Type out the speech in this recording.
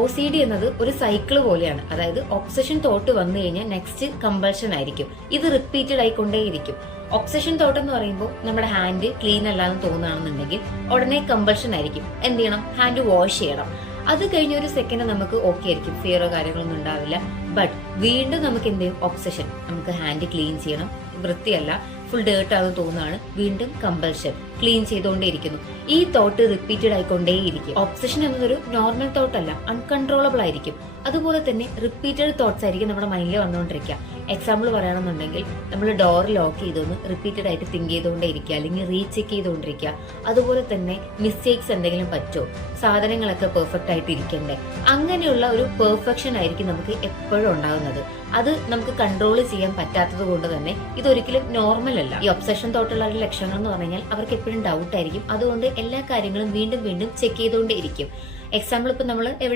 OCD എന്നത് ഒരു cycle പോലെയാണ്. അതായത് ഒബ്സഷൻ തോട്ട് വന്നു കഴിഞ്ഞാൽ നെക്സ്റ്റ് കമ്പൾഷൻ ആയിരിക്കും. ഇത് റിപ്പീറ്റഡ് ആയിക്കൊണ്ടേയിരിക്കും. ഒബ്സഷൻ തോട്ട് എന്ന് പറയുമ്പോൾ നമ്മുടെ ഹാൻഡ് ക്ലീൻ അല്ലാന്ന് തോന്നുകയാണെന്നുണ്ടെങ്കിൽ ഉടനെ കമ്പൾഷൻ ആയിരിക്കും. എന്ത് ചെയ്യണം? ഹാൻഡ് വാഷ് ചെയ്യണം. അത് കഴിഞ്ഞ ഒരു സെക്കൻഡ് നമുക്ക് ഓക്കെ ആയിരിക്കും, ഫിയറോ കാര്യങ്ങളൊന്നും ഉണ്ടാവില്ല. ബട്ട് വീണ്ടും നമുക്ക് എന്ത് ചെയ്യും? ഒബ്സഷൻ, നമുക്ക് ഹാൻഡ് ക്ലീൻ ചെയ്യണം, വൃത്തിയല്ല, ഫുൾ ഡേർട്ട് ആണെന്ന് തോന്നുകയാണ്, വീണ്ടും കമ്പൾഷൻ, ക്ലീൻ ചെയ്തുകൊണ്ടേയിരിക്കുന്നു. ഈ തോട്ട് റിപ്പീറ്റഡ് ആയിക്കൊണ്ടേയിരിക്കും. ഒബ്സഷൻ എന്നതൊരു നോർമൽ തോട്ട് അല്ല, അൺകൺട്രോളബിൾ ആയിരിക്കും. അതുപോലെ തന്നെ റിപ്പീറ്റഡ് തോട്ട്സ് ആയിരിക്കും നമ്മുടെ മൈൻഡിൽ വന്നുകൊണ്ടിരിക്കുക. എക്സാമ്പിൾ പറയുകയാണെന്നുണ്ടെങ്കിൽ നമ്മൾ ഡോർ ലോക്ക് ചെയ്തൊന്ന് റിപ്പീറ്റഡ് ആയിട്ട് തിങ്ക് ചെയ്തുകൊണ്ടേയിരിക്കുക, അല്ലെങ്കിൽ റീചെക്ക് ചെയ്തുകൊണ്ടിരിക്കുക. അതുപോലെ തന്നെ മിസ്റ്റേക്സ് എന്തെങ്കിലും പറ്റുമോ, സാധനങ്ങളൊക്കെ പെർഫെക്റ്റ് ആയിട്ട് ഇരിക്കണ്ടേ, അങ്ങനെയുള്ള ഒരു പെർഫെക്ഷൻ ആയിരിക്കും നമുക്ക് എപ്പോഴും ഉണ്ടാകുന്നത്. അത് നമുക്ക് കൺട്രോൾ ചെയ്യാൻ പറ്റാത്തത് കൊണ്ട് തന്നെ ഇതൊരിക്കലും നോർമൽ അല്ല. ഈ ഒബ്സഷൻ തോട്ടുള്ള ലക്ഷണങ്ങൾ എന്ന് പറഞ്ഞാൽ അവർക്ക് എപ്പോഴും ഡൗട്ട് ആയിരിക്കും. അതുകൊണ്ട് എല്ലാ കാര്യങ്ങളും വീണ്ടും വീണ്ടും ചെക്ക് ചെയ്തുകൊണ്ടേയിരിക്കും. എക്സാമ്പിൾ ഇപ്പൊ നമ്മൾ എവിടെ